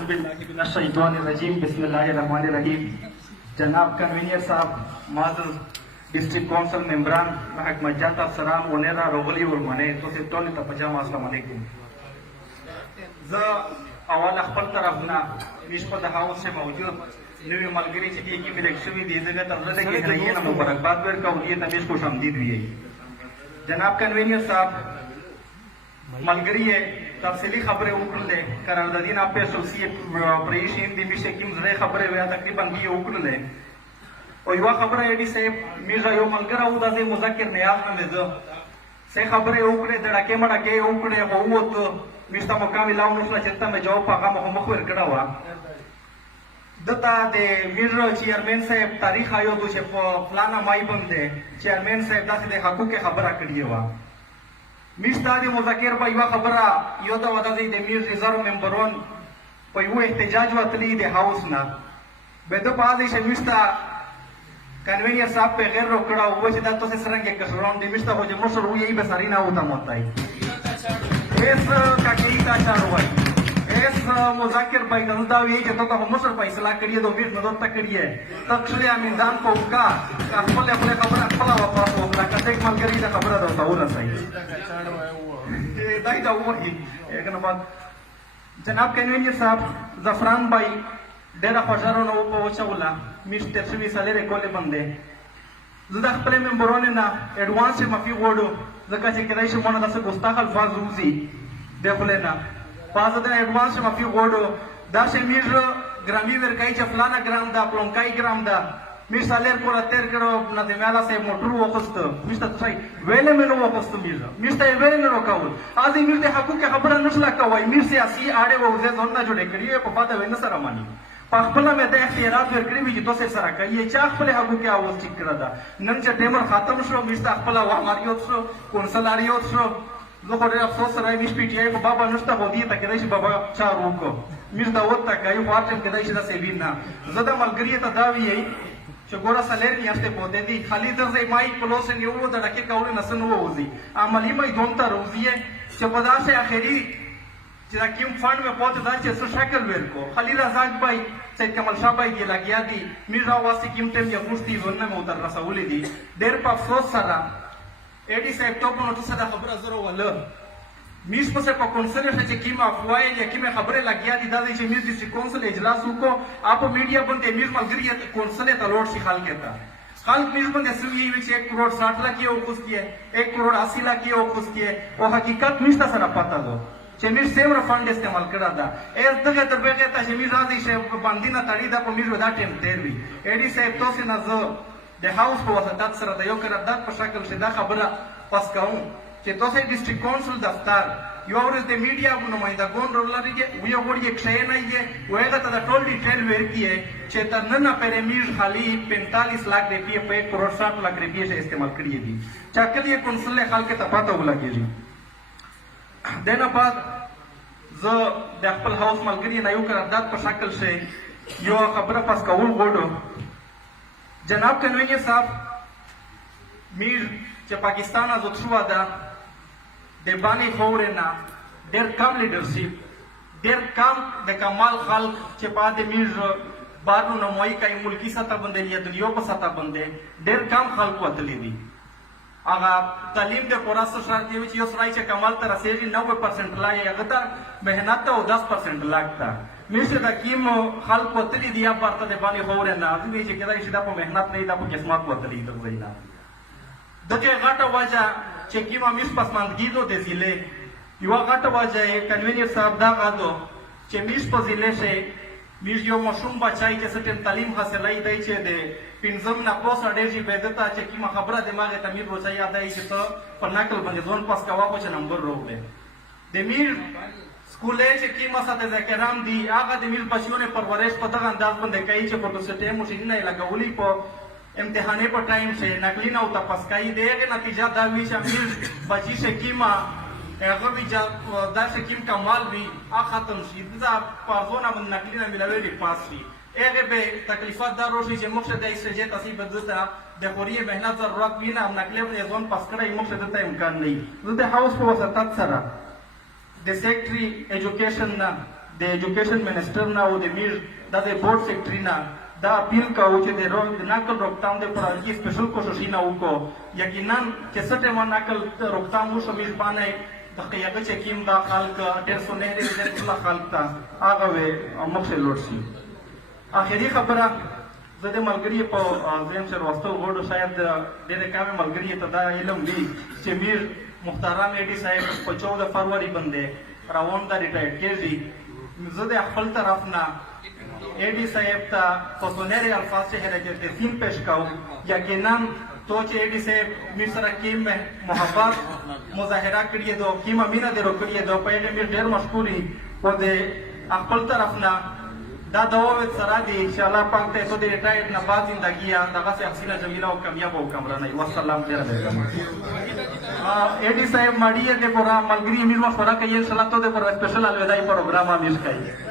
बिस्मिल्लाहिर्रहमानिर्रहीम। जनाब कन्वीनियर साहब, माजर डिस्ट्रिक्ट काउंसिल मेंबरान, महकमा जात अफसरान वनेरा रोगली और मने तो से टोली तपजाम अस्सलाम वालेकुम। ज अवाल खपल तरफना निष्पद हाउस से मौजूद नवी मलगरी की इलेक्शन दी जगह तबले के रही ना मुबारकबाद वर का उलिए तमीज को शामदीद हुई है। जनाब कन्वीनियर साहब, मलगरी है तफसीली खबरें उकड़ ले करारदादी ना पे एसोसिएट प्रेसिडेंट दी मिशे किम जरे खबरें वे तकरीबन की उकड़ ले और युवा खबर एडी से मिर्जा यो मलगरा उदा से मुजाकिर नियाज में जो से खबरें उकड़े धड़के मड़के उकड़े हो तो मिस्टर मुकामी लाउन उसला चित्ता में जवाब पागा मोहम्मद कड़ा हुआ दता दे मिर्जा चेयरमैन से तारीख आयो तो से फलाना माई बंदे चेयरमैन से दस दे हकू के खबर कड़ी हुआ मिस्टर दे मुजाकिर पर युवा खबरा यो तो वदा दे मिर्ज रिजर्व मेंबरोन पर युवा एहतजाज वतली दे हाउस ना बेदो पास से मिस्टर कन्वीनियर साहब पे गैर रोकड़ा हुआ से तो से सरंगे कसरों दे मिस्टर हो जो मुसर हुई यही बसारी ना होता मोता है एस का की का चार हुआ एस मुजाकिर भाई नंदा ये जो तो मुसर फैसला करिए तो मिर्ज मदद तक करिए तक्षरिया मिजान को का अपने अपने खबर अपना वापस होगा कते मल करी दा खबर दो वो सही दाई जाओ वही एक नंबर जनाब कन्वीनियर साहब जफरान भाई डेरा खजारो नो पहुंचावला मिस्टर सुवी साले कोले बंदे जुदा खपले में बरोने ना एडवांस माफी वोडो जका से केदाइश मोना दस गुस्ताख अल्फाज रूसी देखले ना पास दे एडवांस माफी वोडो दाशे मिर ग्रामी वर काई चफलाना ग्राम दा प्लोंकाई ग्राम दा मिर सालेर कोला तेर करो ना दे मेला से मोटरू वखस्त मिस्टर तसाई वेले में नो वखस्त मिस्टर वेले में नो काउल आज मिर ते हकू के खबर नसला कावाई मिर से आसी आड़े वो जे जोना जोड़े करिए पपादा वेन सरमानी पाखपला में दे इख्तियारात वर करी भी तो से सरा का ये चाख पले हकू के आवाज ठीक करा दा नन च टेमर खत्म शो मिस्टर अखपला वा मारियो शो कोंसलारियो शो लो कोरे अफसोस सराय मिस पीटीआई को बाबा नष्टा हो दिए तक देश बाबा चारू को मिस दावत तक आई फाटम के देश दा सेबिना जदा मलगरिया ता दावी है चगोरा सलेर नि आस्ते पोते दी खाली दर से माई क्लोस ने वो दड़के काउले नसन वो होजी अमली माई दोनता रोजिए चपदा से आखिरी जरा क्यों फंड में पहुंचे दाचे सुशाकल वेर को खाली रजाक भाई सैयद कमल शाह भाई की लगिया दी मिर्जा वासी कीमतें या मुफ्ती जोन में उतर रसूली दी देर पर अफसोस सरा एडी साहब तो को तो सदा खबर जरो वाला मिस पर से काउंसिल से कीमा अफवाह या कीमा खबरें लगिया दी दादी से मिस डिस्ट्रिक्ट काउंसिल इजलास को आप मीडिया बनते मिस मलगरी काउंसिल तलोट से खाल कहता खाल मिस बंदे सुई 1 करोड़ 60 लाख की वो खुश किए 1 करोड़ 80 लाख की वो खुश किए वो हकीकत मिस ता सरा पता दो चेमिर सेवर फंड इस्तेमाल करा था एर तक तरबे के ता चेमिर राजी से बंदिना तड़ी दा को मिर वदा टेम तेरवी एडी से तो से न जो द हाउस को वसतात सर द यो कर दत पर शक्ल से दा खबर पास कहूं che to se district council daftar you always the media नुमाइंदा कौन रोला रही है वो बोल ये ट्रेन आई है वो एक ता टोल डिटेल वेर की है che तरनना पेरे मिर खाली 45 लाख रुपए पे 1 करोड़ 60 लाख रुपए से इस्तेमाल करिए दी चक्कर ये काउंसिल खाल के तपाता बोला के जी देना बाद जो दखल हाउस मलगरी नयो कर अदात पर शक्ल से यो खबर पास काउल गोडो जनाब कन्वीनियर साहब मीर चे पाकिस्तान जो छुआ दा देबानी होरेना देर कम लीडरशिप देर कम दे कमाल खाल चे पादे मीर बारू नमोई का मुल्की सत्ता बंदे या दुनिया को सत्ता बंदे देर कम खाल को अतली दी आगा तालीम दे कोरास शर्त ये यो सराई चे कमाल तरह से 90% लाए अगर मेहनत तो 10% लागता मिसे दा कीम खाल को अतली दिया बारता देबानी होरेना अभी जे केदा इसी दा को मेहनत नहीं दा को किस्मत को अतली तो गईना दके गाटा वाजा चेकीमा मिस पसंदगी दो दे जिले युवा गाटा वाजा कन्वीनियर साहब दा गादो चे मिस पजिले से मिस यो मशरूम बचाई के सटेन तालीम हासिलाई दई छे दे पिंजम ना पोस अडेजी बेदता चेकीमा खबरा दिमागे तमीर रोचा याद आई छे तो पन्नाकल बंदे जोन पास का वापस नंबर रोबे दे मिर स्कूले चेकीमा साथे जकराम दी आगा दे मिर बच्चों ने परवरिश पता अंदाज बंदे कई छे फोटो से टेम मुशिना लगा उली पो इम्तिहाने पर टाइम से नकली ना होता पसकाई देगा नतीजा दावी शमीर बची से कीमा अगर भी जा दा से कीम का माल भी आ खत्म सी दा पाजोना मन नकली ना मिलावे दी पास सी एगे बे तकलीफात दा रोशी जे मकसद है इससे जे तसी बदता देखोरिए मेहनत जरूरत भी ना नकली अपने जोन पास करे मकसद देता इम्कान नहीं द हाउस को वसतात सरा द सेक्रेटरी एजुकेशन ना د ایجوکیشن منسٹر نه او د میر د بورډ سیکرټری نه دا اپیل کوو چې د نقل روکتام د پرانګي سپیشل کوششونه وکړو یقینا چې څه ټیمه نقل روکتام وشو میزبانه د قیاده چې کیم دا خلک 150 نه لري د خلک ته هغه وې مخه لوړ شي. اخري خبره زه د ملګری په ځین سره واستو غوډو شاید ډېر کم ملګری ته دا علم دی چې میر محترم ایډي صاحب په 14 فروری باندې راوند دا ریټایر کېږي. زه د خپل طرف نه ایڈی صاحب تا په سونری الفاظ سے حرکت تحسین پیش کاؤں یقینا تو چې ایڈی صاحب میر سره کیم محبت مظاهره کړی دو کیم امینه درو کړی دو په دې میر ډېر مشکوري او د خپل طرف نه دا دعوت سره دی ان شاء الله پاک ته تو د ریټایر نه بعد زندگی دغه سه حسینه جمیله او کامیاب او کمرانه والسلام علیکم. ایڈی صاحب ماڑی دے پورا ملګری میر مشوره کوي ان شاء الله تو د پر سپیشل الوداعی پروګرام امیش کوي.